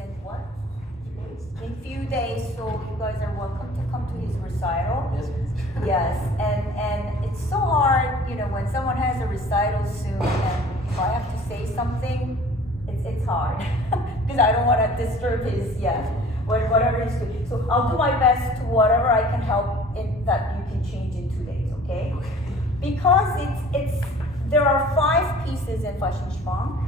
in what? In few days, so you guys are welcome to come to his recital. Yes, please. Yes, and it's so hard, you know, when someone has a recital soon, and if I have to say something, it's hard because I don't want to disturb his whatever he's doing. So I'll do my best to whatever I can help in that you can change in 2 days, okay? Because there are 5 pieces in Fashion Schwank,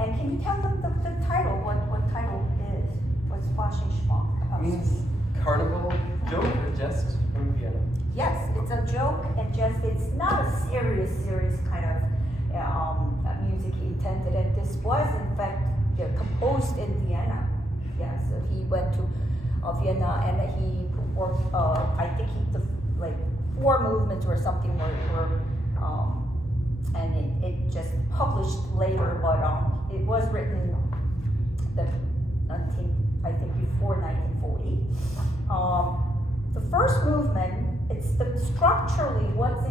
and can you tell them the title? What title is? What's Fashion Schwank? Means carnival, joke or jest from Vienna. Yes, it's a joke and just it's not a serious kind of music he intended. And this was in fact composed in Vienna. Yeah, so he went to Vienna and he performed. I think the 4 movements or something were and it just published later, but it was written I think before 1940. The first movement, it's structurally what's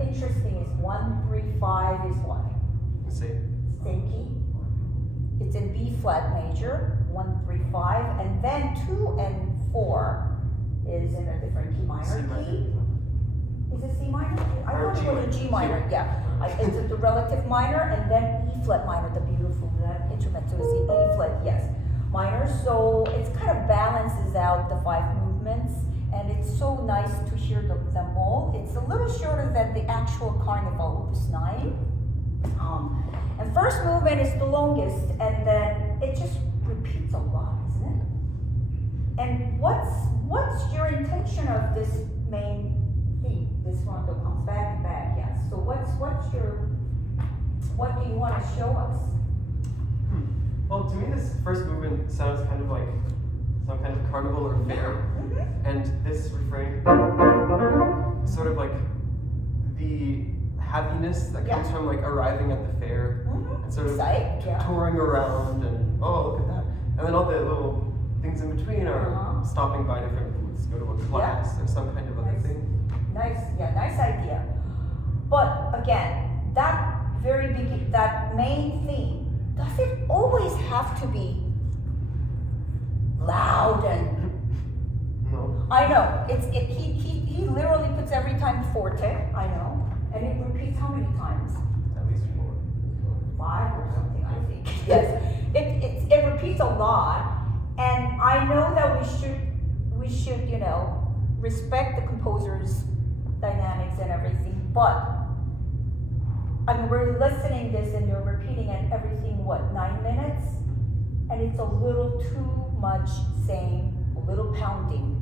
interesting is 1, 3, 5 is what? Stinky. It's in B flat major, 1, 3, 5, and then 2 and 4 is in a different key minor key. Is it C minor? I thought it was a G minor. Yeah, it's the relative minor, and then E flat minor, the beautiful instrument. So it's the E flat, yes, minor. So it kind of balances out the 5 movements, and it's so nice to hear them all. It's a little shorter than the actual Carnival, Opus 9. And first movement is the longest, and then it just repeats a lot, isn't it? And what's your intention of this main theme? This one that comes back and back, yes. So what do you want to show us? Well, to me, this first movement sounds kind of like some kind of carnival or fair, and this refrain is sort of like the happiness that comes from like arriving at the fair and sort of touring around and look at that, and then all the little things in between are stopping by different booths, go to a class or some kind of other thing. Nice idea. But again, that main theme, does it always have to be loud and? No. I know. He literally puts every time forte. I know, and it repeats how many times? At least 4. 5 or something, I think. Yes, it repeats a lot, and I know that we should respect the composer's dynamics and everything, but I mean, we're listening this and you're repeating it everything, 9 minutes? And it's a little too much saying, a little pounding.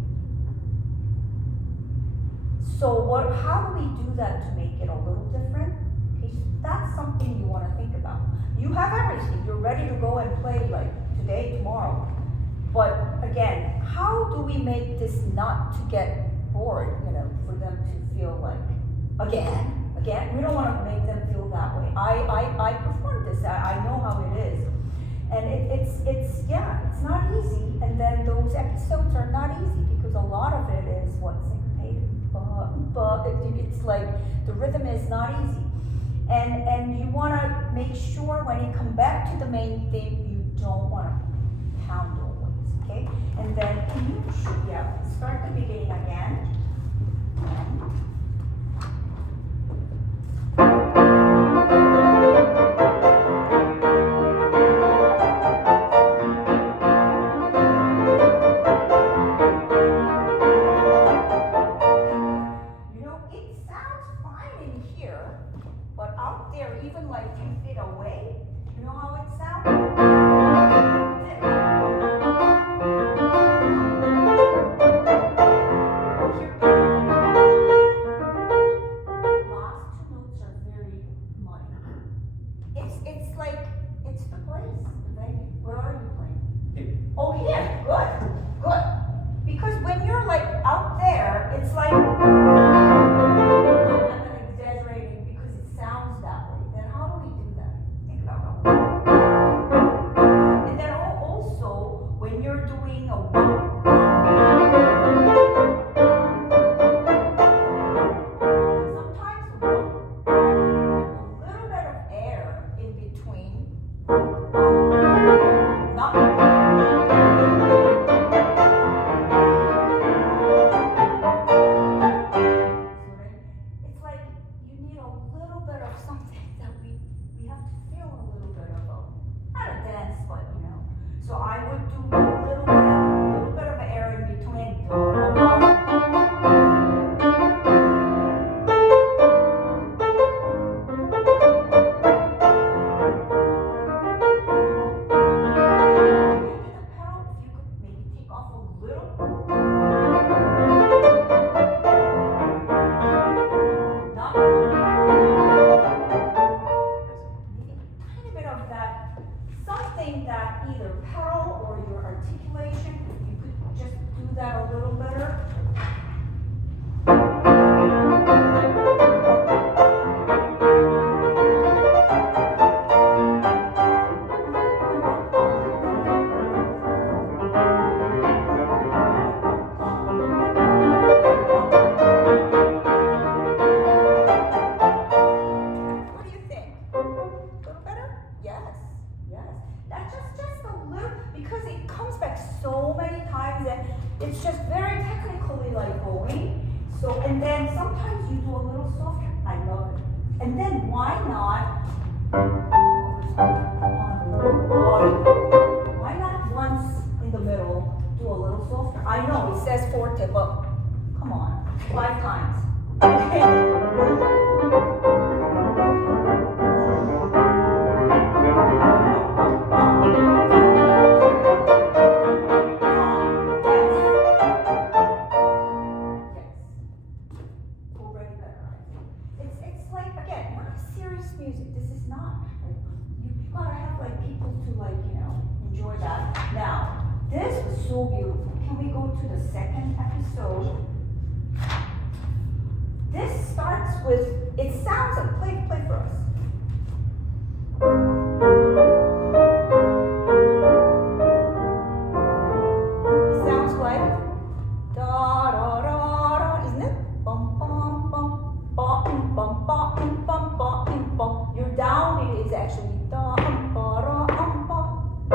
So how do we do that to make it a little different? Okay, that's something you want to think about. You have everything, you're ready to go and play like today, tomorrow. But again, how do we make this not to get bored, for them to feel like, again, we don't want to make them feel that way. I performed this, I know how it is. And it's not easy. And then those episodes are not easy because a lot of it is syncopated. But it's like the rhythm is not easy. And you want to make sure when you come back to the main theme, you don't want to pound always, okay? And then can you start the beginning again. Not little. Not. Tiny bit of that, something that either pedal or your articulation, you could just do that a little better. What do you think? A little better? Yes, yes. That's just a little, because it comes back so many times and it's just very technically like going. So, and then sometimes you do a little softer. I love it. And then why not once in the middle do a little softer? I know it says forte, but come on, 5 times. Music. This is not like, you gotta have like people to like, you know, enjoy that. Now, this was so beautiful. Can we go to the second episode? This starts with, it sounds like, play for us. It sounds like da da da da, isn't it? Bum bum bum bum bum bum bum bum. Your downbeat is actually da ba ra ba. I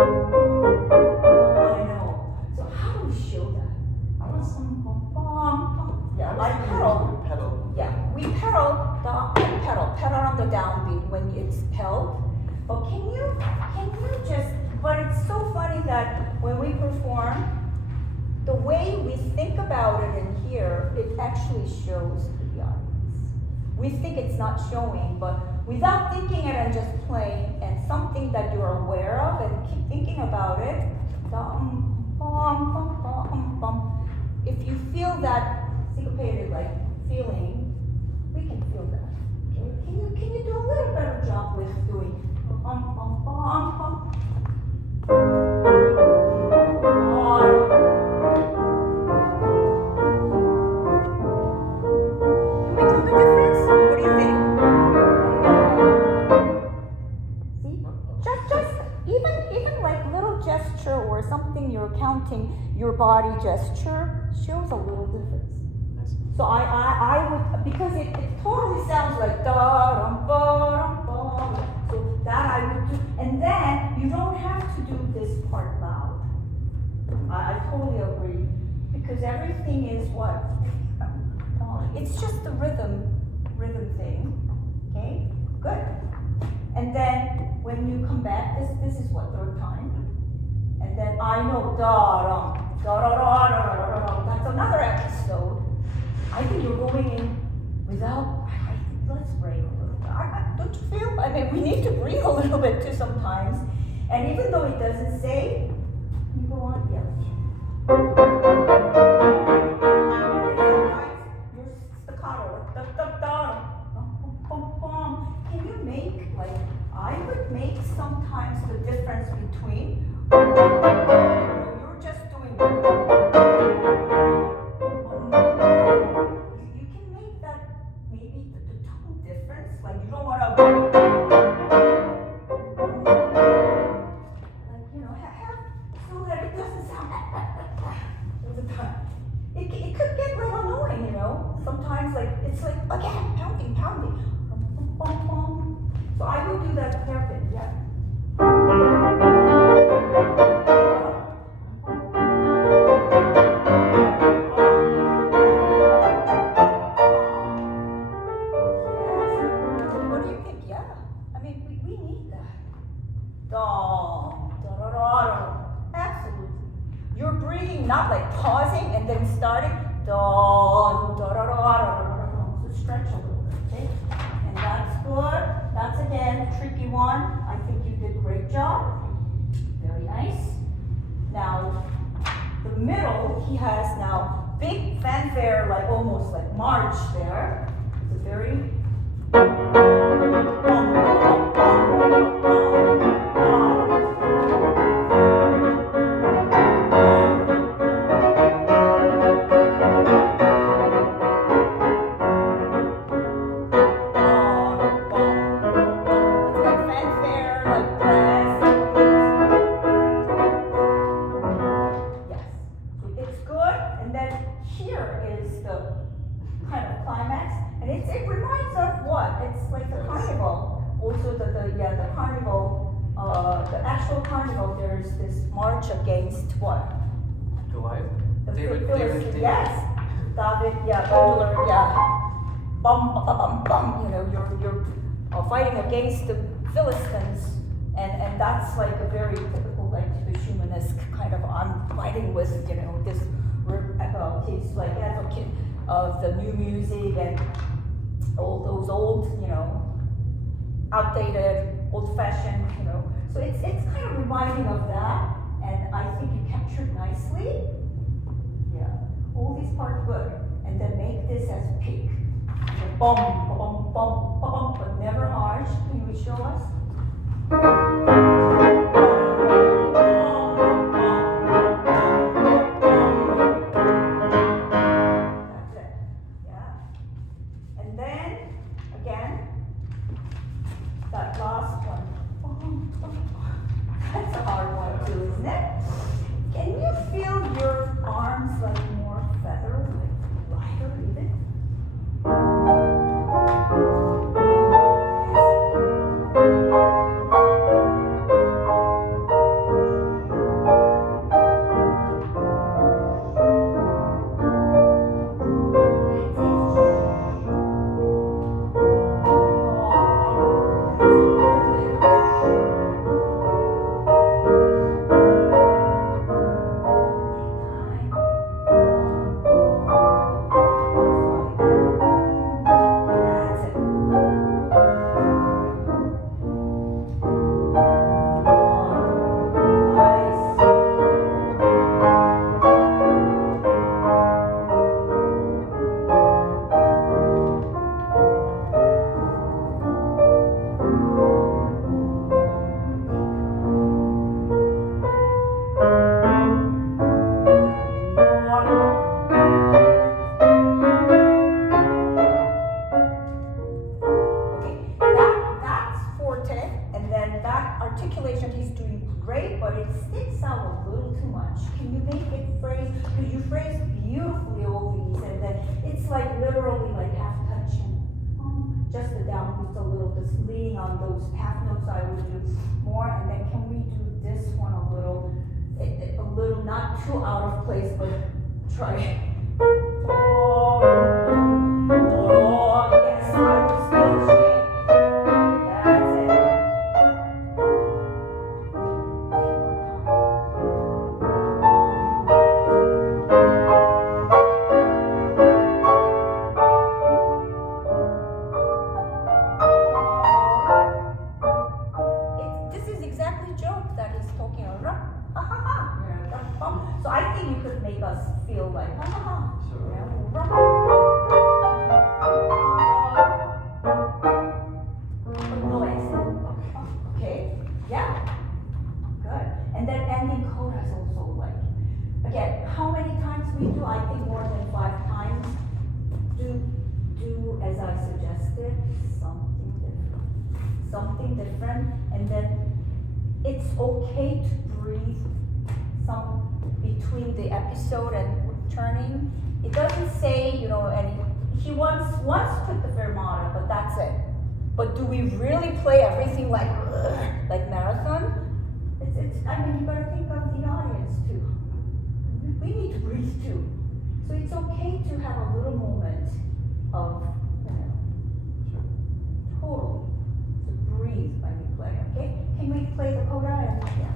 know. So how do we show that? Yeah, I pedal. Yeah, we pedal on the downbeat when it's held. But can you just? But it's so funny that when we perform, the way we think about it in here, it actually shows to the audience. We think it's not showing, but without thinking it and just playing, and something that you're aware of and keep thinking about it, if you feel that syncopated like feeling, we can feel that. Okay? Can you do a little better job with doing or something you're counting, your body gesture shows a little difference. So I would, because it totally sounds like da-dum-ba-dum-ba. So that I would do, and then you don't have to do this part loud. I totally agree, because everything is what? It's just the rhythm thing, okay? Good. And then when you come back, this is what, 3rd time? And then I know da-dum, da-da-da-da-da-da-da. That's another episode. I think you're going in without, let's break a little bit. Don't you feel? I mean, we need to breathe a little bit too sometimes. And even though it doesn't say, you go on, yeah. Your staccato, da-da-da-da. Can you make, like, I would make sometimes the difference between you're just doing. You can make that maybe the tone difference. Like you don't want to. Like have so that it doesn't sound all the time. It could get real annoying, Sometimes like it's like again pounding. So I will do that hairpin, yeah. What do you think? Yeah. I mean, we need that. Absolutely. You're breathing, not like pausing and then starting. So stretch a little bit, okay? And that's good. That's again a tricky one. I think you did a great job. Very nice. Now, the middle, he has now big fanfare, like almost like march there. It's a very it reminds of what? It's like the carnival. Also the carnival, the actual carnival, there's this march against what? Goliath? David. Yes. David, Butler, bum, bum, bum, you know, you're fighting against the Philistines, and that's like a very typical, like the Schumannesque kind of, I'm fighting with, you know, this, he's like advocate of the new music and all those old, you know, outdated, old-fashioned, you know. So it's kind of reminding of that, and I think you captured nicely. Yeah, all these parts good, and then make this as peak. Bum, bum, bum, bum, but never harsh. Can you show us? Not too out of place, but try it. Yes, right, still straight. That's it. This is exactly joke that he's talking about. So I think you could make us feel like, ha ha ha. Sure. No accent. Okay. Yeah. Good. And then ending coda is also like, again, how many times we do? I think more than 5 times. Do as I suggested, something different. Something different. And then it's okay to breathe some between the episode and turning. It doesn't say, you know, he once put the fermata, but that's it. But do we really play everything like marathon? I mean, you gotta think of the audience too. We need to breathe too. So it's okay to have a little moment of, you know, totally to breathe when we play, okay? Can we play the coda and yeah.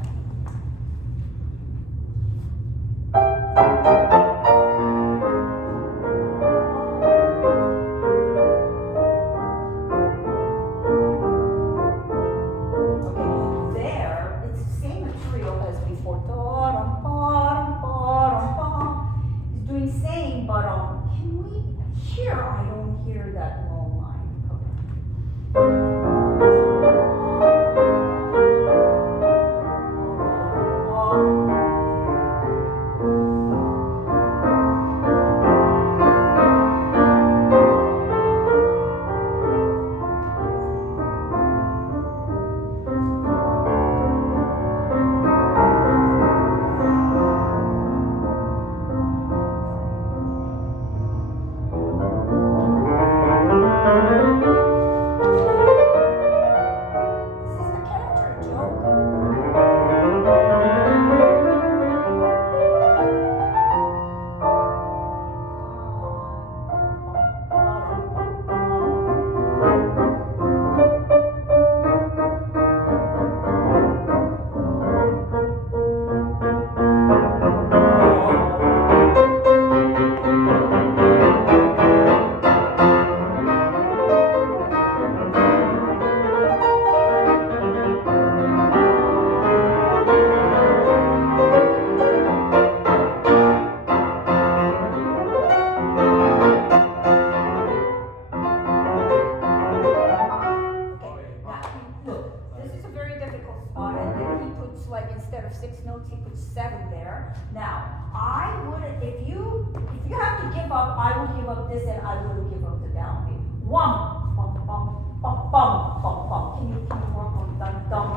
I would give up this and I will give up the downbeat. One, bum, bum, bum, bum, bum, bum. Can you work on that? Dum.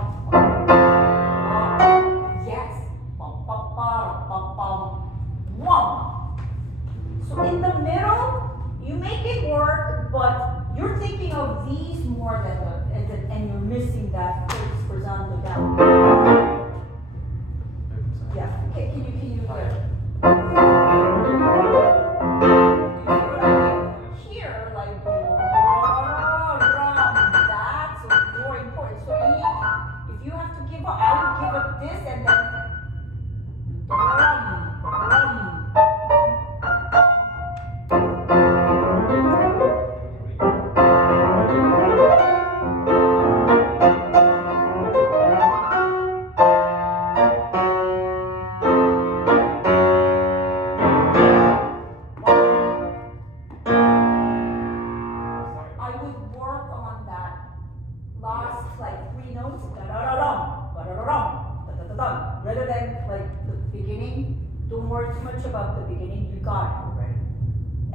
Yes. Bum, bum, bum, bum, bum. One. So in the middle, you make it work, but you're thinking of these more than and you're missing that horizontal downbeat. Yeah. Okay. Can you do it? Here, like, that's more important. So if you have to give up, I would give up this and then rather than like the beginning. Don't worry too much about the beginning. You got it already.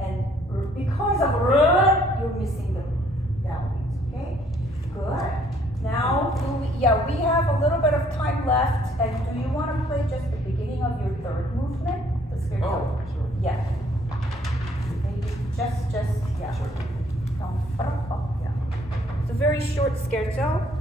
And because of you're missing the downbeats. Okay, good. Now, we have a little bit of time left. And do you want to play just the beginning of your third movement? The scared Oh, sure. Yeah. Maybe just yeah. Sure. Yeah. It's a very short scherzo.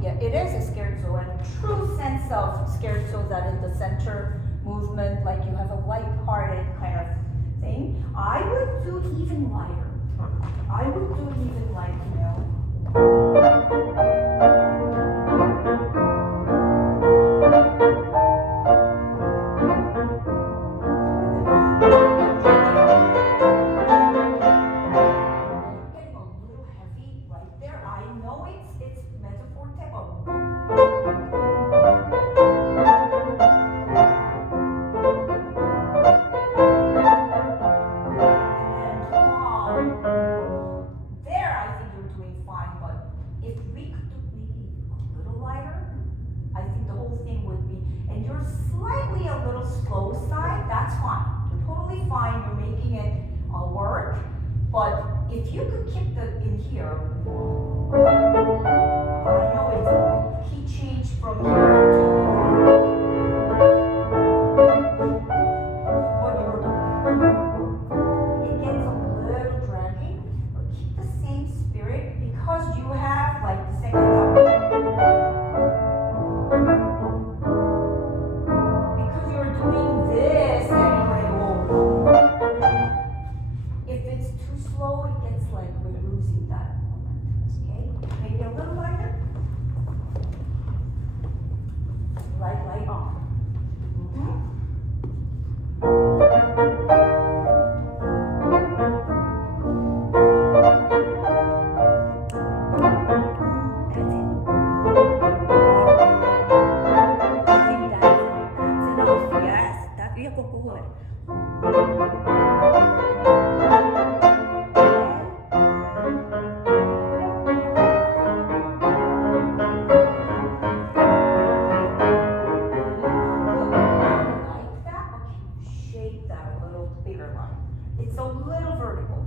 Yeah, it is a scherzo, and true sense of scherzo that in the center movement, like you have a light-hearted kind of thing. I would do even lighter. I would do even like, you know. There I know it's a key change from here to what you're doing. It gets a little draggy, but keep the same spirit because you have like the second time. Because you're doing this anyway. If it's too slow, it gets like we're losing that moment. Okay? Maybe a little lighter. Light on. It's a little vertical.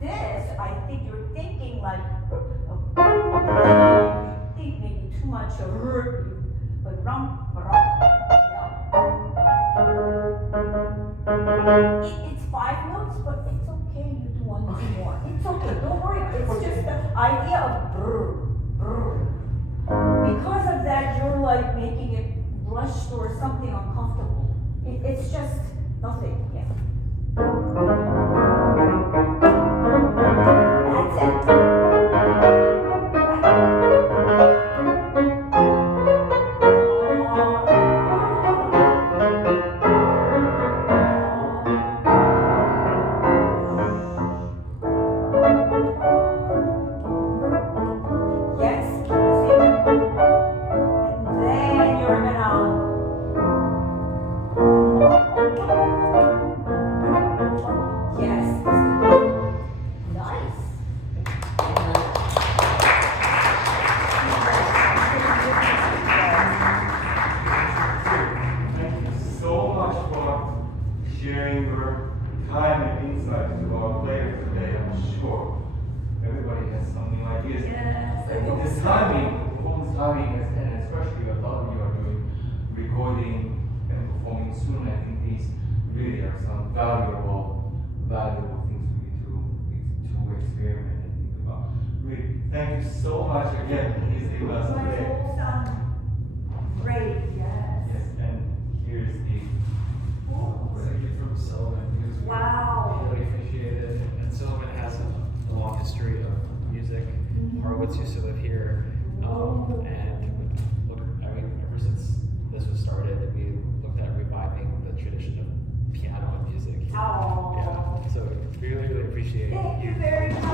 This, I think you're thinking like, think maybe too much of her, but it's 5 notes, but it's okay. You do 1, 2 more. It's okay. Don't worry. It's just the idea of brr, brr. Because of that, you're like making it rushed or something uncomfortable. It's just nothing. Yeah. That's it. Sharing your time and insights to our players today. I'm sure everybody has some new ideas. Yes. And this timing, performance timing, and especially a lot of you are doing recording and performing soon. I think these really are some valuable things for you to experiment and think about. Really, thank you so much again for visiting us today. Great, yes. Yes, and here's the Thank you from Sullivan because we Wow. really appreciate it. And Sullivan has a long history of music. Horowitz used to live here. And look, I mean, ever since this was started, we looked at reviving the tradition of piano and music. Oh. Yeah. So we really, really appreciate Thank you very much.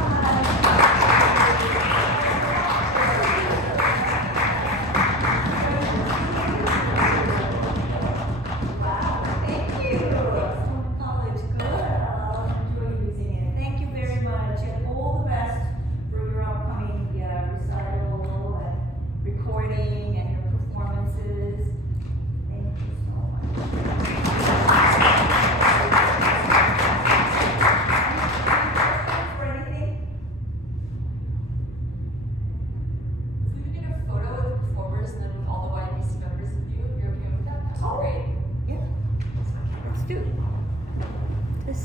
Recording and your performances. Thank you so much. For anything? If we could get a photo of the performers and then with all the YBC members with you, if you're okay with that, that'd be great. Yeah. Let's do this.